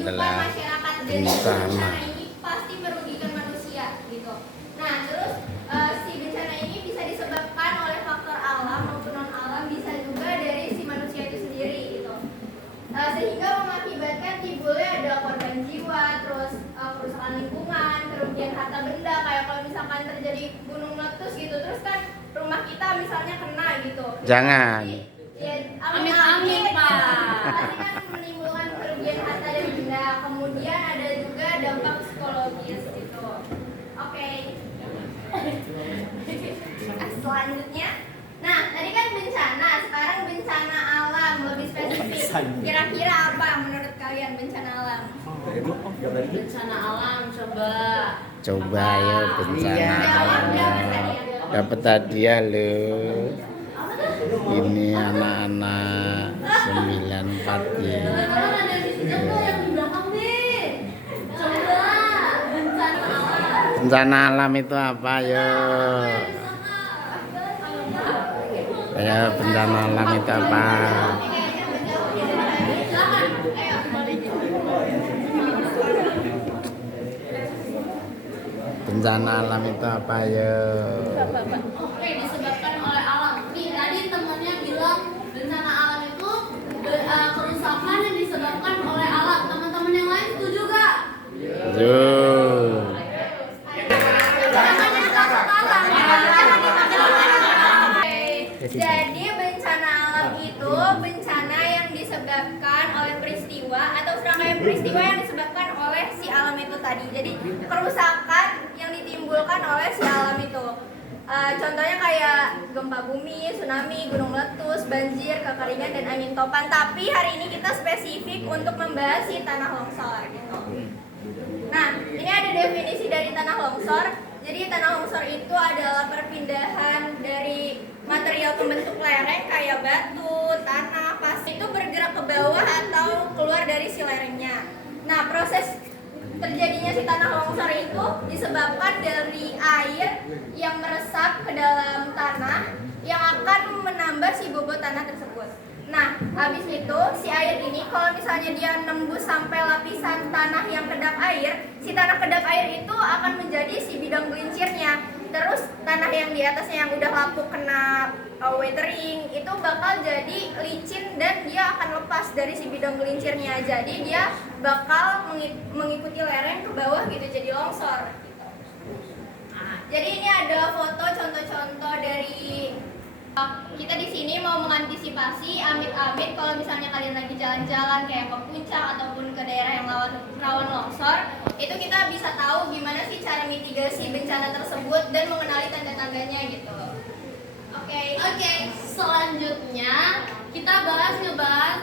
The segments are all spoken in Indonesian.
adalah masyarakat dari bencana. bencana ini pasti merugikan manusia gitu. Nah terus si bencana ini bisa disebabkan oleh faktor alam maupun non alam, bisa juga dari si manusia itu sendiri gitu. Sehingga mengakibatkan timbulnya ada korban jiwa, terus kerusakan lingkungan, kerugian harta benda, kayak kalau misalkan terjadi gunung meletus gitu, terus kan rumah kita misalnya kena gitu. Jangan. Ya, Amin, Pak. pasti kan menimbulkan kerugian harta dan benda. Kemudian ada juga dampak psikologis gitu. Oke. Selanjutnya, nah tadi kan bencana, sekarang bencana alam lebih spesifik. Kira-kira apa menurut kalian bencana alam? Bencana alam Coba ya bencana alam. Dapat hadiah loh. Ini anak-anak 94 ini. Teman-teman ada di situ yang di belakang nih. Coba bencana alam. Bencana alam itu apa yo? Ya bencana alam itu apa? Bencana alam itu apa yo? Oke, disebabkan oleh alam. Nih, tadi temennya bilang bencana alam itu kerusakan yang disebabkan oleh alam. Teman-teman yang lain setuju gak? Tuh. Jadi bencana alam itu bencana yang disebabkan oleh peristiwa atau serangkaian peristiwa yang disebabkan oleh si alam itu tadi. Jadi kerusakan yang ditimbulkan oleh si alam itu. Contohnya kayak gempa bumi, tsunami, gunung meletus, banjir, kekeringan, dan angin topan. Tapi hari ini kita spesifik untuk membahas si tanah longsor gitu. Nah, ini ada definisi dari tanah longsor. Jadi tanah longsor itu adalah perpindahan dari material pembentuk lereng kayak batu, tanah, pasir itu bergerak ke bawah atau keluar dari si lerengnya. Nah, proses terjadinya si tanah longsor itu disebabkan dari air yang meresap ke dalam tanah yang akan menambah si bobot tanah tersebut. Nah, habis itu si air ini kalau misalnya dia nembus sampai lapisan tanah yang kedap air, si tanah kedap air itu akan menjadi si bidang gelincirnya. Terus tanah yang di atasnya yang udah lapuk kena weathering itu bakal jadi licin dan dia akan lepas dari si bidang gelincirnya. Jadi dia bakal mengikuti lereng ke bawah gitu, jadi longsor gitu. Nah, jadi ini ada foto contoh-contoh dari kita di sini mau mengantisipasi amit-amit kalau misalnya kalian lagi jalan-jalan kayak ke puncak ataupun ke daerah yang rawan longsor, itu kita bisa tahu gimana sih cara mitigasi bencana tersebut dan mengenali tanda-tandanya gitu. Oke, selanjutnya kita ngebahas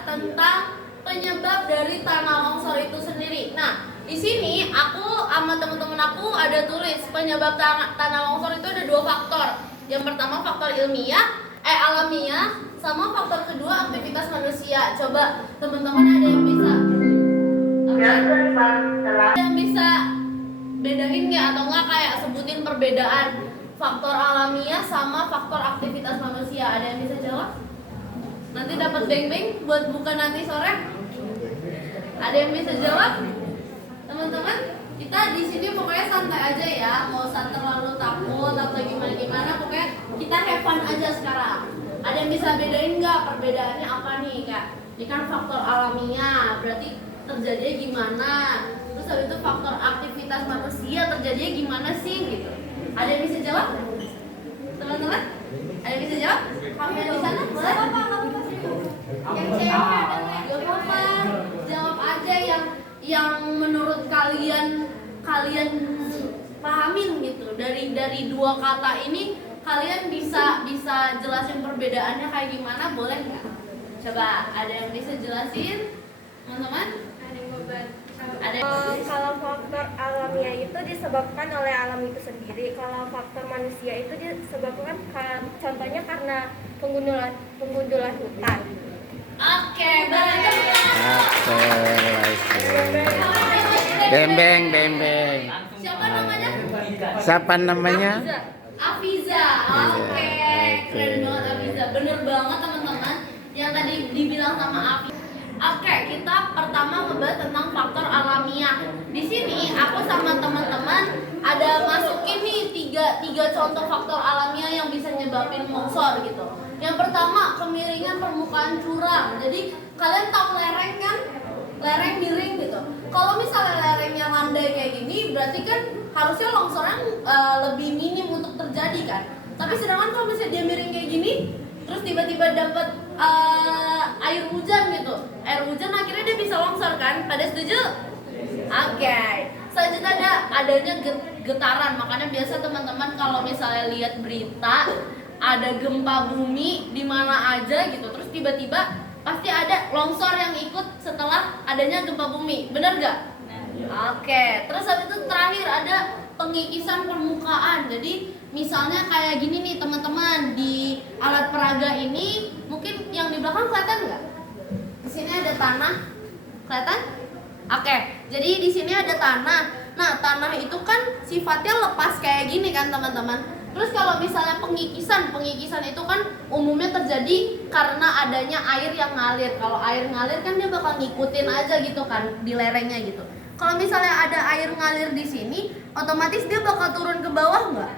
tentang penyebab dari tanah longsor itu sendiri. Nah, di sini aku sama teman-teman aku ada tulis penyebab tanah longsor itu ada 2 faktor. Yang pertama faktor alamiah, sama faktor kedua aktivitas manusia. Coba teman-teman ada yang bisa bedain nggak atau nggak kayak sebutin perbedaan faktor alamiah sama faktor aktivitas manusia. Ada yang bisa jawab? Nanti dapat beng-beng buat buka nanti sore. Ada yang bisa jawab? Teman-teman, kita di sini pokoknya santai aja ya, nggak usah terlalu takut atau gimana-gimana. Pokoknya kita have fun aja sekarang. Ada yang bisa bedain nggak perbedaannya apa nih kak? Ini kan faktor alamiah, berarti terjadinya gimana? Terus habis itu faktor aktivitas manusia terjadinya gimana sih gitu? Ada yang bisa jawab? Teman-teman? Ada yang bisa jawab? Kamu yang di sana boleh? yang cewek ada nggak? Gak apa-apa, jawab aja yang menurut kalian pahamin gitu. Dari 2 kata ini kalian bisa jelasin perbedaannya kayak gimana, boleh nggak? Coba ada yang bisa jelasin, teman-teman? Ada yang mau bantu? Kalau faktor alamiah itu disebabkan oleh alam itu sendiri. Kalau faktor manusia itu disebabkan contohnya karena penggundulan hutan. Oke, baik. Bembeng. Siapa namanya? Siapa namanya? Afiza. Oke, keren banget Afiza. Bener banget teman-teman yang tadi dibilang sama Afiza. Oke, kita pertama ngebahas tentang faktor sama teman-teman ada masukin nih tiga contoh faktor alamiah yang bisa nyebabin longsor gitu. Yang pertama, kemiringan permukaan curang. Jadi kalian tahu lereng kan? Lereng miring gitu. Kalau misalnya lerengnya landai kayak gini, berarti kan harusnya longsornya lebih minim untuk terjadi kan. Tapi sedangkan kalau misalnya dia miring kayak gini, terus tiba-tiba dapat air hujan gitu, air hujan akhirnya dia bisa longsor kan? Pada setuju? Oke. Selanjutnya adanya getaran. Makanya biasa teman-teman kalau misalnya lihat berita ada gempa bumi di mana aja gitu, terus tiba-tiba pasti ada longsor yang ikut setelah adanya gempa bumi. Bener gak? Oke. Terus habis itu terakhir ada pengikisan permukaan. Jadi misalnya kayak gini nih teman-teman, di alat peraga ini mungkin yang di belakang kelihatan nggak? Di sini ada tanah, kelihatan? Oke, jadi di sini ada tanah. Nah, tanah itu kan sifatnya lepas kayak gini kan teman-teman. Terus kalau misalnya pengikisan itu kan umumnya terjadi karena adanya air yang ngalir. Kalau air ngalir kan dia bakal ngikutin aja gitu kan di lerengnya gitu. Kalau misalnya ada air ngalir di sini, otomatis dia bakal turun ke bawah nggak?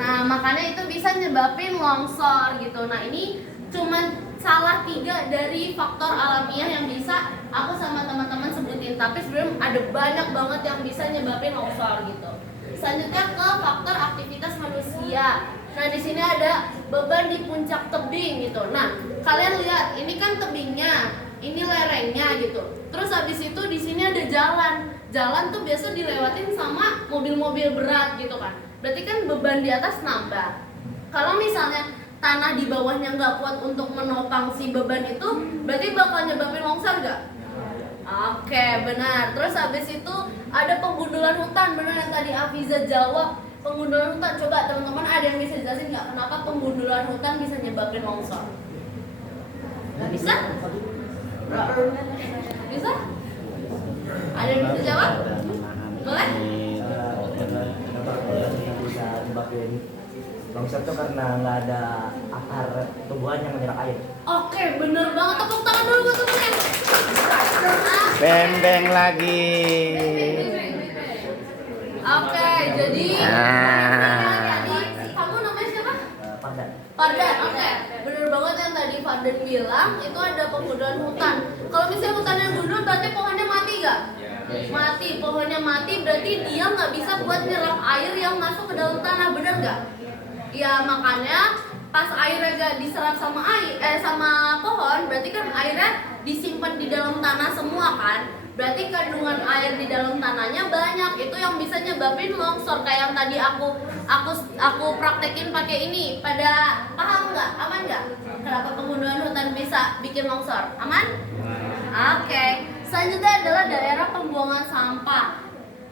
Nah, makanya itu bisa nyebabin longsor gitu. Nah, ini cuman salah 3 dari faktor alamiah yang bisa aku sama teman-teman sebutin. Tapi sebenarnya ada banyak banget yang bisa nyebabin longsor gitu. Selanjutnya ke faktor aktivitas manusia. Nah, di sini ada beban di puncak tebing gitu. Nah, kalian lihat, ini kan tebingnya, ini lerengnya gitu. Terus habis itu di sini ada jalan. Jalan tuh biasa dilewatin sama mobil-mobil berat gitu kan. Berarti kan beban di atas nambah. Kalau misalnya tanah di bawahnya nggak kuat untuk menopang si beban itu, berarti bakal nyebabin longsor nggak? Oke, benar. Terus habis itu ada penggundulan hutan, benar yang tadi Afiza jawab. Penggundulan hutan, coba teman-teman ada yang bisa jelasin nggak kenapa penggundulan hutan bisa nyebabin longsor? Nggak bisa? Bisa? Ada yang bisa jawab? Boleh? Yang bisa nyebabin longsor itu karena nggak ada akar tumbuhan yang menyerap air. Oke, bener banget. Tepuk tangan dulu buat temennya. Beng lagi. Oke, jadi tadi kamu namanya siapa? Pardan. Fardan. Oke, bener banget yang tadi Fardan bilang itu ada penggundulan hutan. Kalau misalnya hutannya gundul, berarti pohonnya mati gak? Mati, pohonnya mati berarti dia nggak bisa buat nyerap air yang masuk ke dalam tanah, bener gak? Ya makanya pas airnya gak diserap sama sama pohon, berarti kan airnya disimpan di dalam tanah semua kan. Berarti kandungan air di dalam tanahnya banyak. Itu yang bisa nyebabin longsor kayak yang tadi aku praktekin pakai ini. Pada paham nggak? Aman nggak? Kenapa penggundulan hutan bisa bikin longsor? Aman? Oke. Selanjutnya adalah daerah pembuangan sampah.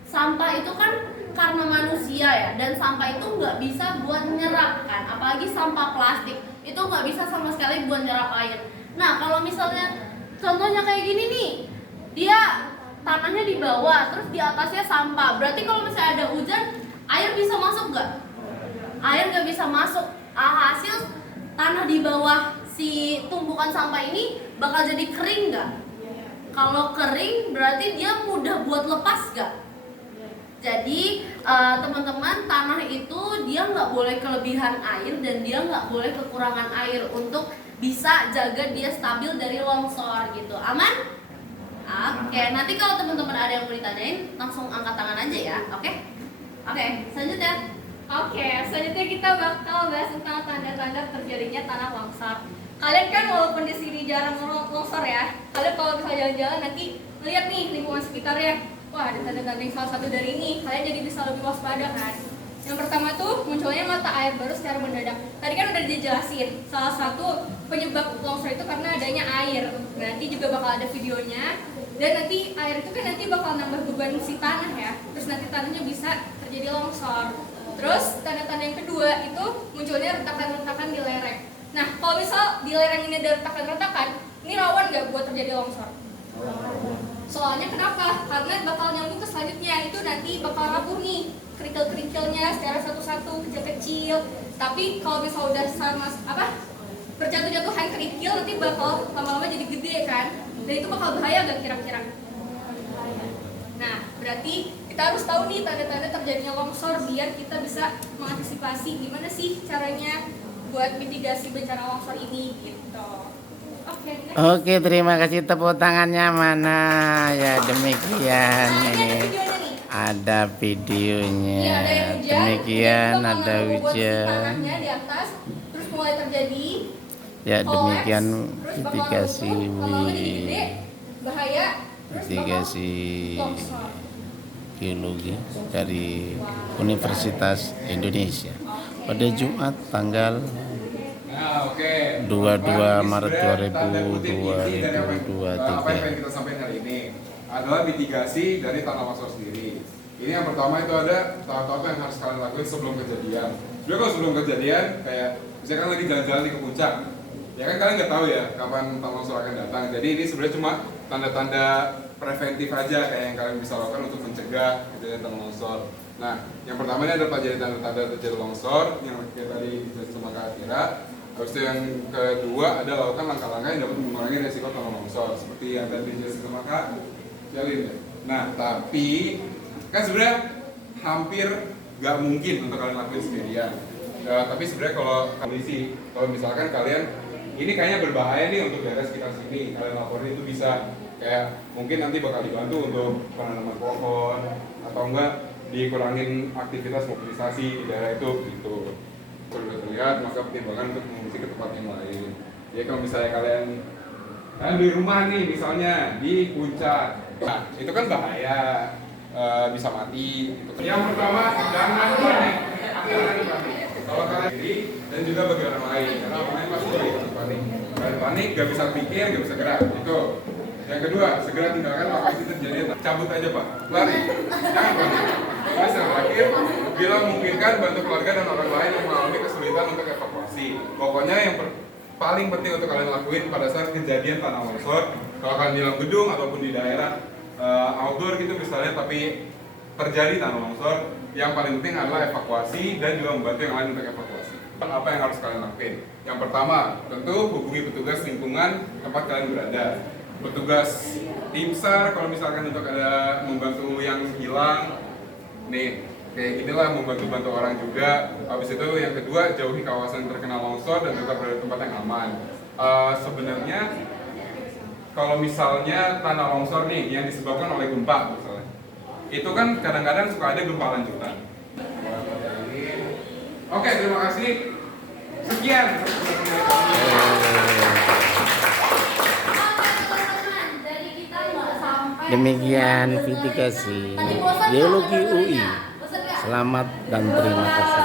Sampah itu kan karena manusia ya, dan sampah itu nggak bisa buat nyerap kan, apalagi sampah plastik itu nggak bisa sama sekali buat nyerap air. Nah, kalau misalnya contohnya kayak gini nih, dia tanahnya di bawah, terus di atasnya sampah. Berarti kalau misalnya ada hujan, air bisa masuk nggak? Air nggak bisa masuk. Hasil tanah di bawah si tumpukan sampah ini bakal jadi kering nggak? Kalau kering berarti dia mudah buat lepas nggak? Jadi teman-teman, tanah itu dia nggak boleh kelebihan air dan dia nggak boleh kekurangan air untuk bisa jaga dia stabil dari longsor gitu. Aman? Oke, nanti kalau teman-teman ada yang mau ditanyain, langsung angkat tangan aja ya. Oke, selanjutnya. Oke, selanjutnya kita bakal bahas tentang tanda-tanda terjadinya tanah longsor. Kalian kan walaupun di sini jarang longsor ya, kalian kalau bisa jalan-jalan nanti lihat nih lingkungan sekitarnya. Wah, ada tanda-tanda yang salah satu dari ini, kalian jadi bisa lebih waspada kan. Yang pertama tuh munculnya mata air baru secara mendadak. Tadi kan udah dijelasin, salah satu penyebab longsor itu karena adanya air. Nanti juga bakal ada videonya. Dan nanti air itu kan nanti bakal nambah beban si tanah ya. Terus nanti tanahnya bisa terjadi longsor. Terus tanda-tanda yang kedua itu munculnya retakan-retakan di lereng. Nah, kalau misal di lereng ini ada retakan-retakan, ini rawan nggak buat terjadi longsor? Soalnya kenapa? Karena bakal nyambung ke selanjutnya, itu nanti bakal rapuh nih kerikil-kerikilnya secara satu-satu, kecil-kecil. Tapi kalau misal udah sama berjatuh-jatuhan kerikil, nanti bakal lama-lama jadi gede kan. Dan itu bakal bahaya gak kira-kira? Nah, berarti kita harus tahu nih tanda-tanda terjadinya longsor biar kita bisa mengantisipasi gimana sih caranya buat mitigasi bencana longsor ini gitu. Oke. Oke, terima kasih, tepuk tangannya mana? Ya demikian Nah, ini ini ada videonya nih. ada videonya. Ini ada yang hujan. Demikian Jadi, ada kalau membuat si hujan. tanahnya di atas, terus mulai terjadi Ya demikian terus bakalan mitigasi runtuh, lama-lama jadi gede, bahaya, terus bakal mitigasi longsor. geologi dari Universitas Indonesia pada Jumat tanggal Nah, oke. 22 Maret Tanda kutip ini dari apa yang 2023. kita sampaikan hari ini adalah mitigasi dari tanah longsor sendiri. Ini yang pertama itu ada tahap-tahap yang harus kalian lakuin sebelum kejadian. Sebenarnya kalau sebelum kejadian kayak misalkan lagi jalan-jalan di ke puncak, ya kan kalian nggak tahu ya kapan tanah longsor akan datang. Jadi ini sebenarnya cuma tanda-tanda preventif aja kayak yang kalian bisa lakukan untuk mencegah kejadian tanah longsor. Nah, yang pertama ini ada pelajari tanda-tanda terjadi longsor yang kayak tadi dijelasin sama Kak Atira. Habis itu yang kedua ada lakukan langkah-langkah yang dapat mengurangi resiko tanah longsor seperti yang tadi dijelasin sama Kak Jalin ya. Nah, tapi kan sebenarnya hampir nggak mungkin untuk kalian lakuin sendirian. Tapi sebenarnya kalau kondisi, kalau misalkan kalian ini kayaknya berbahaya nih untuk daerah sekitar sini, kalian laporin itu bisa kayak mungkin nanti bakal dibantu untuk penanaman pohon atau enggak dikurangin aktivitas mobilisasi di daerah itu gitu. Kalau udah terlihat maka pertimbangan untuk mengungsi ke tempat yang lain. Jadi kalau misalnya kalian di rumah nih misalnya di puncak, nah itu kan bahaya, bisa mati. Gitu. Yang pertama jangan panik, kalau kalian sendiri dan juga bagi orang lain, karena orang lain pasti panik. Kalian panik, gak bisa pikir, gak bisa gerak. Itu. Yang kedua, segera tinggalkan lokasi terjadinya. Cabut aja pak, lari, jangan panik. Terus yang terakhir, bila memungkinkan bantu keluarga dan orang lain yang mengalami kesulitan untuk evakuasi. Pokoknya yang paling penting untuk kalian lakuin pada saat kejadian tanah longsor, kalau kalian di dalam gedung ataupun di daerah outdoor gitu misalnya, tapi terjadi tanah longsor, yang paling penting adalah evakuasi dan juga membantu yang lain untuk evakuasi. Apa yang harus kalian lakuin? Yang pertama, tentu hubungi petugas lingkungan tempat kalian berada. Petugas tim SAR kalau misalkan untuk ada membantu yang hilang, nih kayak ginilah membantu orang juga. Habis itu yang kedua, jauhi kawasan terkena longsor dan tetap berada di tempat yang aman. Sebenarnya kalau misalnya tanah longsor nih yang disebabkan oleh gempa misalnya, itu kan kadang-kadang suka ada gempa lanjutan. Oke, terima kasih. Sekian. Demikian mitigasi geologi UI. Selamat dan terima kasih.